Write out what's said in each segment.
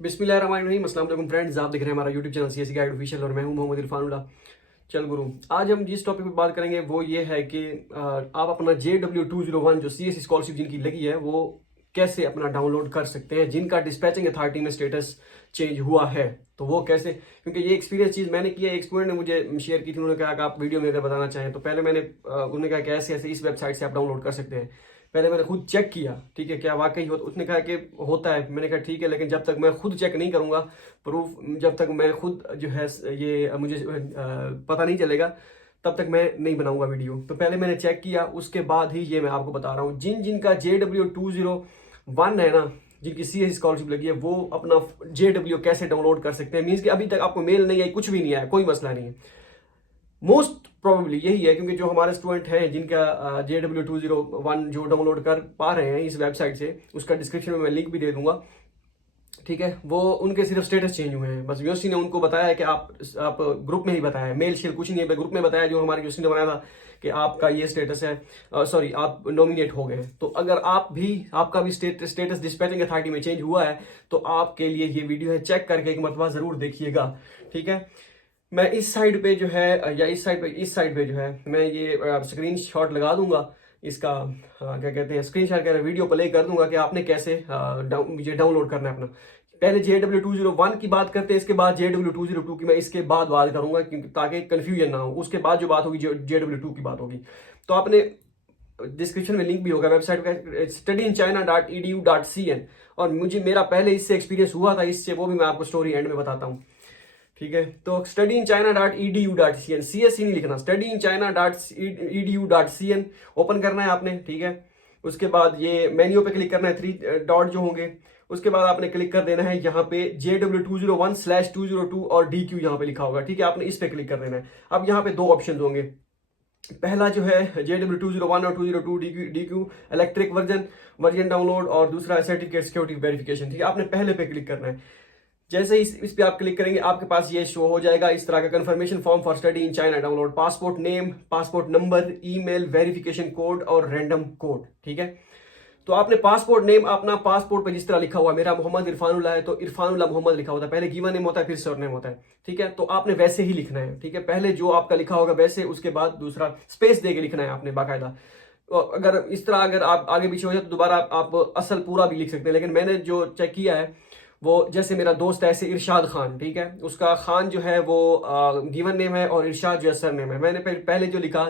बिस्मिल्लाहिर्रहमानिर्रहीम। अस्सलाम वालेकुम फ्रेंड्स, आप देख रहे हैं हमारा YouTube channel CSE guide official और मैं हूं मोहम्मद इरफानुल्लाह। चल गुरु, आज हम जिस टॉपिक पर बात करेंगे वो ये है कि आप अपना JW201 जो सीएसई स्कॉलरशिप जिनकी लगी है वो कैसे अपना डाउनलोड कर सकते हैं, जिनका डिस्पैचिंग अथॉरिटी में स्टेटस चेंज हुआ है तो वो कैसे। क्योंकि ये एक्सपीरियंस चीज़ मैंने किया है, एक स्टूडेंट ने मुझे शेयर की थी, उन्होंने कहा कि आप वीडियो में अगर बताना चाहें तो पहले मैंने उन्होंने कहा कि ऐसे ऐसे इस वेबसाइट से आप डाउनलोड कर सकते हैं। पहले मैंने खुद चेक किया, ठीक है, क्या वाकई हो। उसने कहा कि होता है। मैंने कहा ठीक है, लेकिन जब तक मैं खुद चेक नहीं करूंगा प्रूफ, जब तक मैं खुद जो है ये मुझे पता नहीं चलेगा तब तक मैं नहीं बनाऊंगा वीडियो। तो पहले मैंने चेक किया, उसके बाद ही ये मैं आपको बता रहा हूँ। जिनका JW201 है ना, जिनकी सीएसई स्कॉलरशिप लगी है, वो अपना JW कैसे डाउनलोड कर सकते हैं। मीन्स कि अभी तक आपको मेल नहीं आई, कुछ भी नहीं आया, कोई मसला नहीं है। मोस्ट प्रोबेबली यही है, क्योंकि जो हमारे स्टूडेंट हैं जिनका JW201 जो डाउनलोड कर पा रहे हैं इस वेबसाइट से, उसका डिस्क्रिप्शन में मैं लिंक भी दे दूंगा, ठीक है। वो उनके सिर्फ स्टेटस चेंज हुए हैं, बस यूनिवर्सिटी ने उनको बताया है कि आप ग्रुप में ही बताया है, मेल शेल कुछ नहीं है, ग्रुप में बताया जो हमारी यूनिवर्सिटी ने बनाया था कि आपका ये स्टेटस है, सॉरी आप नॉमिनेट हो गए। तो अगर आपका भी स्टेटस डिस्पैचिंग अथॉरिटी में चेंज हुआ है तो आपके लिए ये वीडियो है, चेक करके एक मरतबा जरूर देखिएगा, ठीक है। मैं इस साइड पे जो है, या इस साइड पे जो है, मैं ये स्क्रीन शॉट लगा दूंगा इसका, क्या कहते हैं, स्क्रीन शॉट कर वीडियो प्ले कर दूंगा कि आपने कैसे मुझे डाउनलोड करना है अपना। पहले JW201 की बात करते हैं, इसके बाद JW202 की मैं इसके बाद बात करूंगा, क्योंकि ताकि कंफ्यूजन ना हो। उसके बाद जो बात होगी JW2 की बात होगी। तो आपने डिस्क्रिप्शन में लिंक भी होगा वेबसाइट का, studyinchina.edu.cn। और मुझे मेरा पहले इससे एक्सपीरियंस हुआ था, इससे वो भी मैं आपको स्टोरी एंड में बताता हूँ, ठीक है। तो studyinchina.edu.cn, CSC नहीं लिखना, studyinchina.edu.cn ओपन करना है आपने, ठीक है। उसके बाद ये मेन्यू पे क्लिक करना है, 3 डॉट जो होंगे। उसके बाद आपने क्लिक कर देना है यहाँ पे JW201/202 और DQ यहाँ पे लिखा होगा, ठीक है। आपने इस पे क्लिक कर देना है। अब यहाँ पे 2 ऑप्शन होंगे। पहला जो है JW201 और 202 DQ इलेक्ट्रिक वर्जन डाउनलोड, और दूसरा सर्टिफिकेट सिक्योरिटी वेरिफिकेशन, ठीक है। आपने पहले पे क्लिक करना है। जैसे ही इस पे आप क्लिक करेंगे आपके पास ये शो हो जाएगा इस तरह का, confirmation form for study in China download, passport name, passport number, email verification code और रैंडम कोड, ठीक है। तो आपने पासपोर्ट नेम अपना पासपोर्ट पे जिस तरह लिखा हुआ, मेरा मोहम्मद इरफानुल्लाह है तो इरफानुल्लाह मोहम्मद लिखा होता है, पहले गिवन नेम होता है फिर सरनेम होता है, ठीक है। तो आपने वैसे ही लिखना है, ठीक है। पहले जो आपका लिखा होगा वैसे, उसके बाद दूसरा स्पेस दे के लिखना है आपने बाकायदा। अगर इस तरह अगर आप आगे पीछे हो जाए तो दोबारा आप असल पूरा भी लिख सकते हैं, लेकिन मैंने जो चेक किया है वो, जैसे मेरा दोस्त है ऐसे इरशाद खान, ठीक है, उसका खान जो है वो गिवन नेम है और इरशाद जो है सर नेम है। मैंने पहले जो लिखा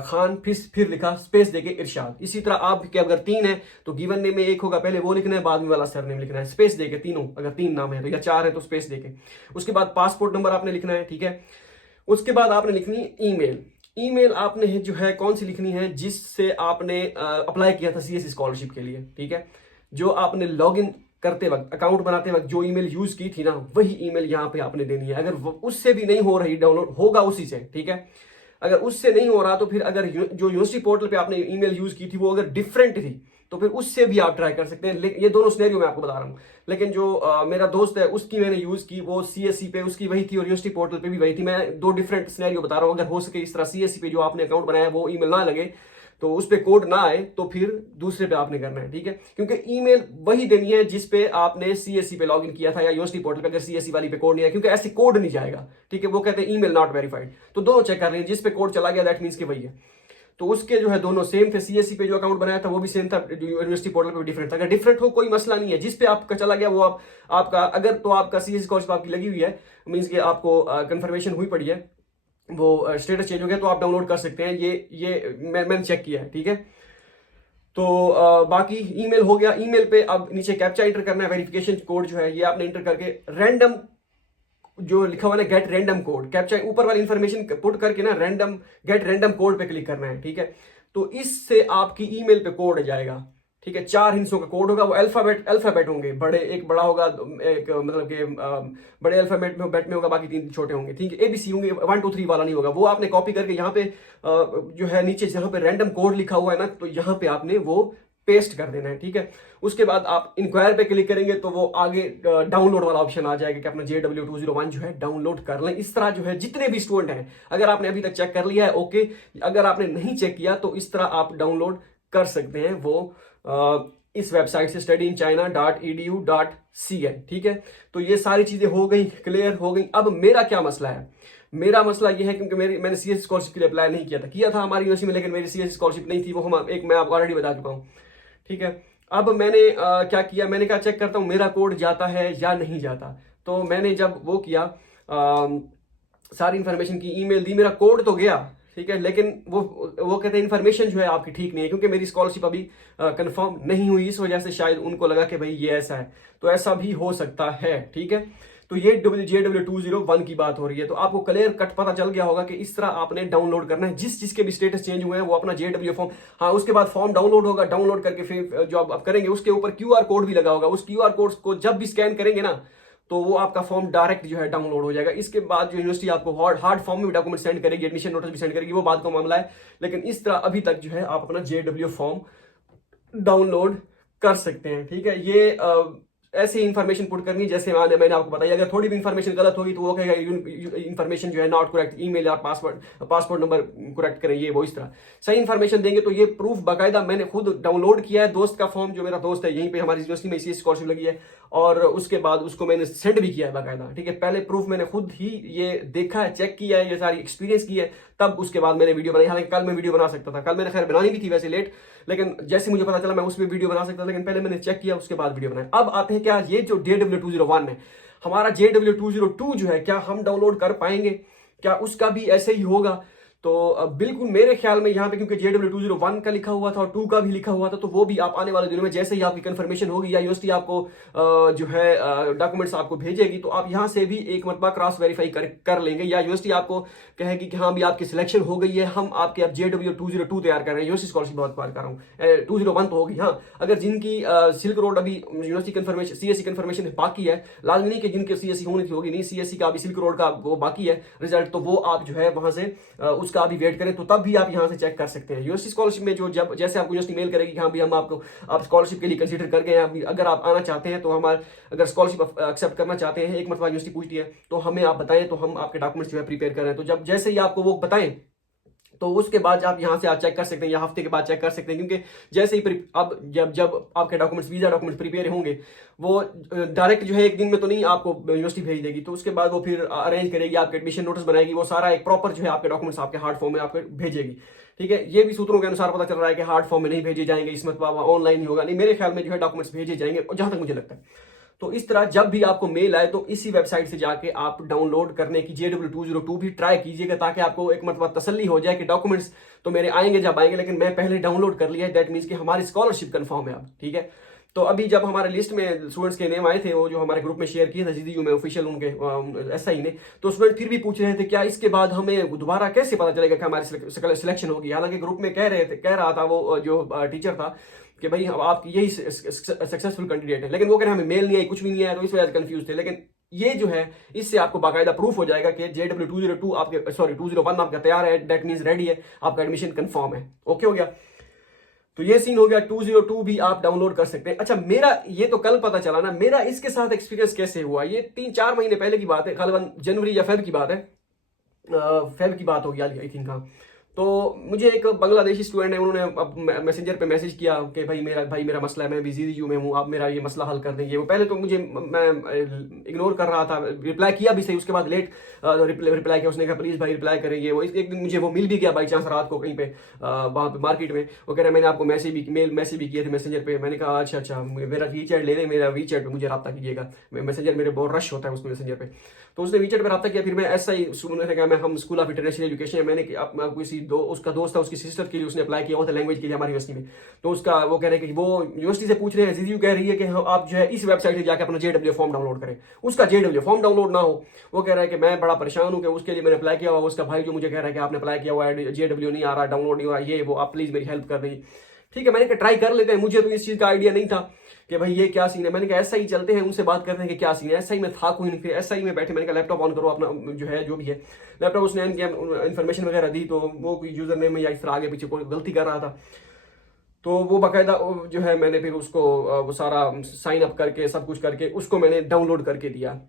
खान, फिर लिखा स्पेस देके इरशाद। इसी तरह आप के अगर 3 है तो गिवन नेम में 1 होगा, पहले वो लिखना है, बाद में वाला सर नेम लिखना है, स्पेस देके तीनों, अगर 3 नाम है तो, या 4 है तो स्पेस देके। उसके बाद पासपोर्ट नंबर आपने लिखना है, ठीक है। उसके बाद आपने लिखनी ईमेल। ईमेल आपने जो है कौन सी लिखनी है, जिससे आपने अप्लाई किया था सीएसई स्कॉलरशिप के लिए, ठीक है। जो आपने लॉगिन करते वक्त, अकाउंट बनाते वक्त जो ईमेल यूज की थी ना, वही ईमेल यहाँ पे आपने देनी है। अगर उससे भी नहीं हो रही डाउनलोड, होगा उसी से, ठीक है। अगर उससे नहीं हो रहा तो फिर अगर जो यूनिवर्सिटी पोर्टल पे आपने ईमेल यूज की थी वो अगर डिफरेंट थी तो फिर उससे भी आप ट्राई कर सकते हैं। ये दोनों सिनेरियो मैं आपको बता रहा हूँ। लेकिन जो मेरा दोस्त है उसकी मैंने यूज की, वो सीएससी पे उसकी वही थी और यूनिवर्सिटी पोर्टल पे भी वही थी। मैं 2 डिफरेंट सिनेरियो बता रहा हूँ। अगर हो सके इस तरह सीएससी पे जो आपने अकाउंट बनाया वो ईमेल ना लगे, तो उस पे कोड ना आए, तो फिर दूसरे पे आपने करना है, ठीक है। क्योंकि ईमेल वही देनी है जिस पे आपने सीएससी पे लॉगिन किया था, या यूनिवर्सिटी पोर्टल पे अगर सीएससी वाली पे कोड नहीं है, क्योंकि ऐसे कोड नहीं जाएगा, ठीक है। वो कहते हैं ईमेल नॉट वेरीफाइड। तो दोनों चेक कर रहे हैं, जिस पे कोड चला गया दैट मीन्स कि वही है। तो उसके जो है दोनों सेम थे, सीएससी पे जो अकाउंट बनाया था वो भी सेम था, यूनिवर्सिटी पोर्टल पे भी डिफरेंट था। अगर डिफरेंट हो कोई मसला नहीं है, जिस पे आपका चला गया वो आपका, अगर तो आपका सीएससी स्कॉलरशिप आपकी लगी हुई है, मीन्स कि आपको कंफर्मेशन हुई पड़ी है, वो स्टेटस चेंज हो गया, तो आप डाउनलोड कर सकते हैं। ये मैंने चेक किया है, ठीक है। तो बाकी ईमेल हो गया। ईमेल पे अब नीचे कैप्चा एंटर करना है, वेरिफिकेशन कोड जो है ये आपने एंटर करके रैंडम जो लिखा हुआ है गेट रैंडम कोड, कैप्चा ऊपर वाली इंफॉर्मेशन पुट करके ना रैंडम गेट रैंडम कोड पे क्लिक करना है, ठीक है। तो इससे आपकी ईमेल पे कोड जाएगा, ठीक है। 4 हिंसों का कोड होगा, वो अल्फाबेट होंगे, बड़े, एक बड़ा होगा, एक मतलब कि बड़े अल्फाबेट में होगा, बाकी 3 छोटे होंगे, ठीक है। ABC होंगे, 1 2 3 वाला नहीं होगा। वो आपने कॉपी करके यहाँ पे जो है नीचे जहाँ पे रैंडम कोड लिखा हुआ है ना, तो यहाँ पे आपने वो पेस्ट कर देना है, ठीक है। उसके बाद आप इंक्वायर पे क्लिक करेंगे तो वो आगे डाउनलोड वाला ऑप्शन आ जाएगा कि अपना JW201 जो है डाउनलोड कर लें। इस तरह जो है जितने भी स्टूडेंट हैं, अगर आपने अभी तक चेक कर लिया है ओके, अगर आपने नहीं चेक किया तो इस तरह आप डाउनलोड कर सकते हैं वो इस वेबसाइट से studyinchina.edu.cn। ठीक है, तो ये सारी चीजें हो गई, क्लियर हो गई। अब मेरा क्या मसला है? मेरा मसला ये है क्योंकि मैंने सीएस स्कॉलरशिप के लिए अप्लाई नहीं किया था हमारी यूनिवर्सिटी में, लेकिन मेरी सीएस स्कॉलरशिप नहीं थी, वो मैं आपको ऑलरेडी बता चुका हूँ। ठीक है, अब मैंने क्या किया, मैंने कहा चेक करता हूँ मेरा कोड जाता है या नहीं जाता। तो मैंने जब वो किया, सारी इंफॉर्मेशन की ईमेल दी, मेरा कोड तो गया, ठीक है, लेकिन वो कहते हैं इन्फॉर्मेशन जो है आपकी ठीक नहीं है, क्योंकि मेरी स्कॉलरशिप अभी कंफर्म नहीं हुई, इस वजह से शायद उनको लगा कि भाई ये ऐसा है। तो ऐसा भी हो सकता है। ठीक है, तो ये JW201 की बात हो रही है। तो आपको क्लियर कट पता चल गया होगा कि इस तरह आपने डाउनलोड करना है। जिसके भी स्टेटस चेंज हुए हैं वो अपना JW फॉर्म, हाँ, उसके बाद फॉर्म डाउनलोड होगा, डाउनलोड करके फिर जो आप करेंगे उसके ऊपर QR कोड भी लगा होगा। उस QR कोड को जब भी स्कैन करेंगे ना, तो वो आपका फॉर्म डायरेक्ट जो है डाउनलोड हो जाएगा। इसके बाद जो यूनिवर्सिटी आपको हार्ड फॉर्म में डॉक्यूमेंट सेंड करेगी, एडमिशन नोटिस भी सेंड करेगी, वो बात का मामला है। लेकिन इस तरह अभी तक जो है आप अपना JW फॉर्म डाउनलोड कर सकते हैं। ठीक है, ये ऐसी इंफॉर्मेशन पुट करनी जैसे मैंने आपको बताया। अगर थोड़ी भी इंफॉर्मेशन गलत होगी तो वो कहेगा इंफॉर्मेशन जो है नॉट करेक्ट, ईमेल या पासपोर्ट नंबर करेक्ट करें, ये वो इस तरह सही इंफॉर्मेशन देंगे। तो ये प्रूफ बाकायदा मैंने खुद डाउनलोड किया है, दोस्त का फॉर्म, जो मेरा दोस्त है यहीं पे हमारी यूनिवर्सिटी में सीएस स्कॉलरशिप लगी है, और उसके बाद उसको मैंने सेंड भी किया है बाकायदा। ठीक है, पहले प्रूफ मैंने खुद ही ये देखा है, चेक किया है, ये सारी एक्सपीरियंस की है, तब उसके बाद मैंने वीडियो बनाई। हालांकि कल मैं वीडियो बना सकता था, कल मैंने खैर बनानी भी थी वैसे लेट, लेकिन जैसे मुझे पता चला मैं उसमें वीडियो बना सकता था, लेकिन पहले मैंने चेक किया उसके बाद वीडियो बनाया। अब आते हैं क्या, ये जो JW201 है, हमारा JW202 जो है, क्या हम डाउनलोड कर पाएंगे? क्या उसका भी ऐसे ही होगा? तो बिल्कुल मेरे ख्याल में यहाँ पे, क्योंकि JW201 का लिखा हुआ था और 2 का भी लिखा हुआ था, तो वो भी आप आने वाले दिनों में जैसे ही आपकी कंफर्मेशन होगी या यूनिवर्सिटी आपको जो है डॉक्यूमेंट्स आपको भेजेगी, तो आप यहाँ से भी एक मरतबा क्रॉस वेरीफाई कर लेंगे, या यूनिवर्सिटी आपको कहेगी कि हाँ भी आपकी सिलेक्शन हो गई है, हम आपके अब JW202 तैयार कर रहे हैं। यूनिवर्सिटी स्कॉलरशिप बहुत बात कर रहा हूँ, 201 तो होगी। हाँ, अगर जिनकी सिल्क रोड अभी यूनिवर्सिटी कंफर्मेशन, CSE कंफर्मेशन बाकी है, लाजमी नहीं कि जिनके CSE होनी थी होगी नहीं, CSE का अभी सिल्क रोड का वो बाकी है रिजल्ट, तो वो आप जो है वहां से उसका अभी वेट करें, तो तब भी आप यहां से चेक कर सकते हैं। यूनिवर्सिटी स्कॉलरशिप में जो जब जैसे आपको यूनिवर्सिटी मेल करेगी कि हाँ भी हम आपको आप स्कॉलरशिप के लिए कंसीडर कर गए हैं, अगर आप आना चाहते हैं तो हमारे, अगर स्कॉलरशिप एक्सेप्ट करना चाहते हैं, एक मरतबा यूनिवर्सिटी पूछती है तो हमें आप बताएं, तो हम आपके डॉक्यूमेंट्स जो है प्रिपेयर कर रहे हैं। तो जब जैसे ही आपको वो बताएं, तो उसके बाद आप यहां से आप चेक कर सकते हैं, या हफ्ते के बाद चेक कर सकते हैं, क्योंकि जैसे ही अब जब आपके डॉक्यूमेंट्स, वीजा डॉक्यूमेंट्स प्रिपेयर होंगे, वो डायरेक्ट जो है एक दिन में तो नहीं आपको यूनिवर्सिटी भेज देगी, तो उसके बाद वो फिर अरेंज करेगी, आपके एडमिशन नोटिस बनाएगी, वो सारा एक प्रॉपर जो है आपके डॉक्यूमेंट्स आपके हार्ड फॉर्म में आपको भेजेगी। ठीक है, ये भी सूत्रों के अनुसार पता चल रहा है कि हार्ड फॉर्म में नहीं भेजे जाएंगे, इस मतलब ऑनलाइन ही होगा, नहीं, मेरे ख्याल में जो है डॉक्यूमेंट्स भेजे जाएंगे, जहां तक मुझे लगता है। तो इस तरह जब भी आपको मेल आए, तो इसी वेबसाइट से जाके आप डाउनलोड करने की JW202 भी ट्राई कीजिएगा, ताकि आपको एक मतलब तसल्ली हो जाए कि डॉक्यूमेंट्स तो मेरे आएंगे जब आएंगे, लेकिन मैं पहले डाउनलोड कर लिया है, दैट मीन्स कि हमारी स्कॉलरशिप कंफर्म है अब। ठीक है, तो अभी जब हमारे लिस्ट में स्टूडेंट्स के नेम आए थे, वो जो हमारे ग्रुप में शेयर किए थे जीडीयू में ऑफिशियल उनके SI ने, तो स्टूडेंट फिर भी पूछ रहे थे क्या इसके बाद हमें दोबारा कैसे पता चलेगा कि हमारी सिलेक्शन होगी। हालांकि ग्रुप में कह रहा था वो जो टीचर था कि भाई आप यही सक्सेसफुल कैंडिडेट है, लेकिन वो कह रहे हमें मेल नहीं आई, कुछ भी नहीं आया, तो इस वजह से कंफ्यूज थे। लेकिन ये जो है, इससे आपको बाकायदा प्रूफ हो जाएगा कि JW202 आपके 201 आपका तैयार है, दैट मींस रेडी है, आपका एडमिशन कंफर्म है। ओके हो गया, तो ये सीन हो गया। 202 भी आप डाउनलोड कर सकते हैं। अच्छा, मेरा ये तो कल पता चला ना, मेरा इसके साथ एक्सपीरियंस कैसे हुआ, ये 3-4 महीने पहले की बात है, खालिबन जनवरी या फेब की बात है, फेब की बात होगी आई थिंक। हाँ, तो मुझे एक बांग्लादेशी स्टूडेंट है, उन्होंने अब मैसेंजर पे मैसेज किया कि भाई मेरा मसला है, मैं भी जीडीयू में हूँ, आप मेरा ये मसला हल कर देंगे। वो पहले तो मैं इग्नोर कर रहा था, रिप्लाई किया भी सही, उसके बाद लेट रिप्लाई किया, उसने कहा प्लीज भाई रिप्लाई करेंगे। वो एक दिन मुझे वो मिल भी गया बाई चांस रात को कहीं पे वहाँ पे मार्केट में। वो कह रहे मैंने आपको मैसेज भी किए थे मैसेंजर पे। मैंने कहा अच्छा मेरा वीचैट ले लें, मेरा वीचैट पे मुझे रब्ता कीजिएगा, मैसेंजर मेरे बहुत रश होता है उसमें मैसेंजर पे। तो उसने वीचैट पे रब्ता किया, फिर मैं ऐसा ही कहा हम स्कूल ऑफ इंटरनेशनल एजुकेशन है, मैंने किसी उसका दोस्त था, उसकी सिस्टर के लिए उसने अप्लाई किया हुआ था लैंग्वेज के लिए हमारी यूनिवर्सिटी में। तो उसका वो कह रहे हैं कि वो यूनिवर्सिटी से पूछ रहे हैं, जीडीयू कह रही है कि आप जो है इस वेबसाइट से जाकर अपना JW फॉर्म डाउनलोड करें। उसका JW फॉर्म डाउनलोड ना हो, वो कह रहा है कि मैं बड़ा परेशान हूं कि उसके लिए मैंने अप्लाई किया हुआ, उसका भाई जो मुझे कह रहा है कि आपने अप्लाई किया हुआ है, JW नहीं आ रहा, डाउनलोड नहीं हो रहा, ये वो, आप प्लीज मेरी हेल्प कर दीजिए। ठीक है, मैंने कहा ट्राई कर लेते हैं, मुझे तो इस चीज का आइडिया नहीं था कि भाई ये क्या सीन है। मैंने कहा ऐसा ही चलते हैं, उनसे बात करते हैं कि क्या सीन है। ऐसा ही मैं था कोई नहीं, फिर ऐसा ही में बैठे, मैंने कहा लैपटॉप ऑन करो अपना जो है जो भी है लैपटॉप, उसने ऑन किया, इन्फॉर्मेशन वगैरह दी, तो वो कोई यूजर नेम या इस तरह आगे पीछे कोई गलती कर रहा था, तो वो बाकायदा जो है मैंने फिर उसको वो सारा साइन अप करके सब कुछ करके उसको मैंने डाउनलोड करके दिया।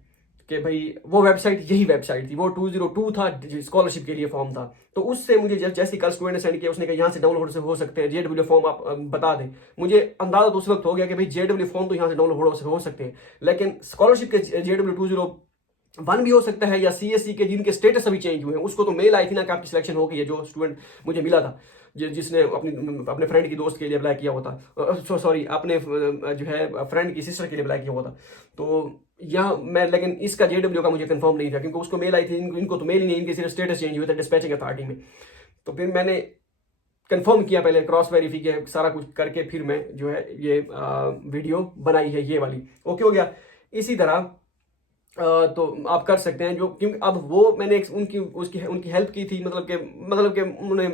कि भाई वो वेबसाइट यही वेबसाइट थी, वो 202 था, स्कॉलरशिप के लिए फॉर्म था। तो उससे मुझे जैसे कल स्टूडेंट ने सेंड किया, उसने कहा यहाँ से डाउनलोड से हो सकते हैं जेडब्ल्यू फॉर्म, आप बता दें। मुझे अंदाजा तो उस वक्त हो गया कि भाई जेडब्ल्यू फॉर्म तो यहाँ से डाउनलोड हो सकते हैं, लेकिन स्कॉलरशिप के जेडब्ल्यू 201 भी हो सकता है, या सीएससी के जिनके स्टेटस अभी चेंज हुए हैं, उसको तो मेल आई थी ना कि आपकी सिलेक्शन हो गई है, जो स्टूडेंट मुझे मिला था, जिसने अपने फ्रेंड की दोस्त के लिए अप्लाई किया हुआ था, सॉरी अपने जो है फ्रेंड की सिस्टर के लिए अप्लाई किया हुआ था। तो यहाँ मैं, लेकिन इसका जेडब्ल्यू का मुझे कंफर्म नहीं था, क्योंकि उसको मेल आई थी, इनको तो मेल ही नहीं, इनके सिर्फ स्टेटस चेंज हुए थे डिस्पैचिंग अथॉरिटी में। तो फिर मैंने कंफर्म किया, पहले क्रॉस वेरीफाई किया, सारा कुछ करके फिर मैं जो है ये वीडियो बनाई है, ये वाली। ओके हो गया। इसी तरह तो आप कर सकते हैं, जो क्योंकि अब वो मैंने उनकी हेल्प की थी, मतलब कि उन्होंने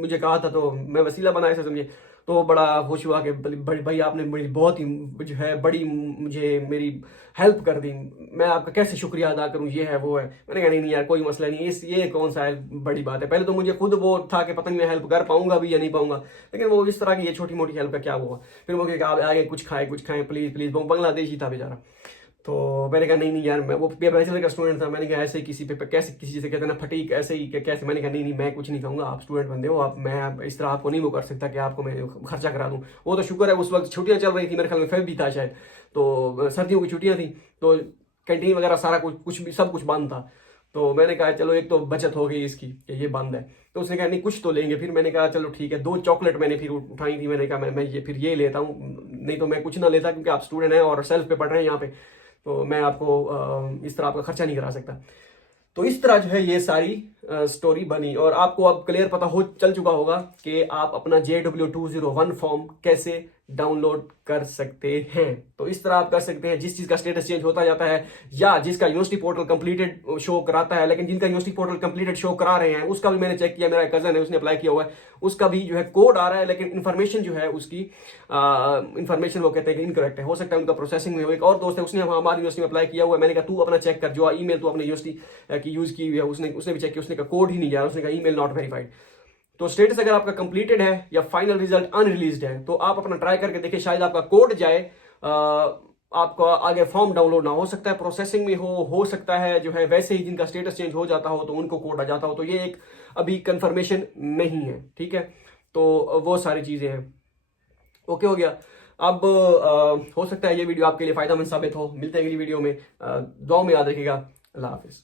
मुझे कहा था, तो मैं वसीला बनाया से समझे। तो बड़ा खुश हुआ कि भाई आपने मुझे बहुत ही जो है बड़ी मुझे मेरी हेल्प कर दी, मैं आपका कैसे शुक्रिया अदा करूं, ये है वो है। मैंने कहा नहीं यार कोई मसला नहीं, ये कौन सा बड़ी बात है। पहले तो मुझे खुद वो था कि पता नहीं मैं हेल्प कर पाऊंगा भी या नहीं पाऊंगा, लेकिन वो इस तरह की ये छोटी मोटी हेल्प का क्या हुआ। फिर वो कहा आप आगे कुछ खाएं प्लीज प्लीज, वो बांग्लादेशी था बेचारा। तो मैंने कहा नहीं यार, मैं वो बैचलर का स्टूडेंट था, मैंने कहा ऐसे ही किसी पे कैसे किसी चीज़ से कहते हैं ना फटीक, ऐसे ही कैसे। मैंने कहा नहीं मैं कुछ नहीं कहूँगा, आप स्टूडेंट बंदे हो, मैं इस तरह आपको नहीं वो कर सकता कि आपको मैं खर्चा करा दूँ। वो तो शुक्र है उस वक्त छुट्टियाँ चल रही थी, मेरे ख्याल में फेब भी था शायद, तो सर्दियों की छुट्टियाँ थी, तो कैंटीन वगैरह सारा कुछ भी सब कुछ बंद था। तो मैंने कहा चलो एक तो बचत हो गई इसकी कि ये बंद है। तो उसने कहा नहीं कुछ तो लेंगे। फिर मैंने कहा चलो ठीक है, 2 चॉकलेट मैंने फिर उठाई थी, मैंने कहा मैं ये लेता हूँ, नहीं तो मैं कुछ ना लेता, क्योंकि आप स्टूडेंट हैं और सेल्फ पे पढ़ रहे हैं यहाँ पे, तो मैं आपको इस तरह आपका खर्चा नहीं करा सकता। तो इस तरह जो है ये सारी स्टोरी बनी, और आपको अब क्लियर पता हो चल चुका होगा कि आप अपना JW201 फॉर्म कैसे डाउनलोड कर सकते हैं। तो इस तरह आप कर सकते हैं, जिस चीज का स्टेटस चेंज होता जाता है, या जिसका यूनिवर्सिटी पोर्टल कंप्लीटेड शो कराता है, लेकिन जिनका यूनिवर्सिटी पोर्टल कंप्लीटेड शो करा रहे हैं, उसका भी मैंने चेक किया, मेरा कजन है उसने अप्लाई किया हुआ है, उसका भी जो है कोड आ रहा है, लेकिन इन्फॉर्मेशन जो है उसकी इन्फॉर्मेशन वो कहते हैं कि इनकरेक्ट है, हो सकता है उनका प्रोसेसिंग में हो। एक और दोस्त है उसने हमारी यूनिवर्सिटी में अप्लाई किया हुआ है, मैंने कहा तू अपना चेक कर, जो ईमेल तू अपने यूनिवर्सिटी की यूज की हुई है, उसने भी चेक किया, उसने कहा कोड ही नहीं जा रहा, उसने कहा ईमेल नॉट वेरीफाइड। तो स्टेटस अगर आपका कंप्लीटेड है या फाइनल रिजल्ट अनरिलीज्ड है, तो आप अपना ट्राई करके देखिए, शायद आपका कोड जाए, आपका आगे फॉर्म डाउनलोड ना हो सकता है, प्रोसेसिंग में हो सकता है जो है वैसे ही जिनका स्टेटस चेंज हो जाता हो तो उनको कोड आ जाता हो। तो ये एक अभी कंफर्मेशन नहीं है, ठीक है। तो वो सारी चीजें हैं। ओके हो गया। अब हो सकता है ये वीडियो आपके लिए फायदेमंद साबित हो। मिलते हैं अगली वीडियो में, दुआ में याद रखिएगा। अल्लाह हाफिज।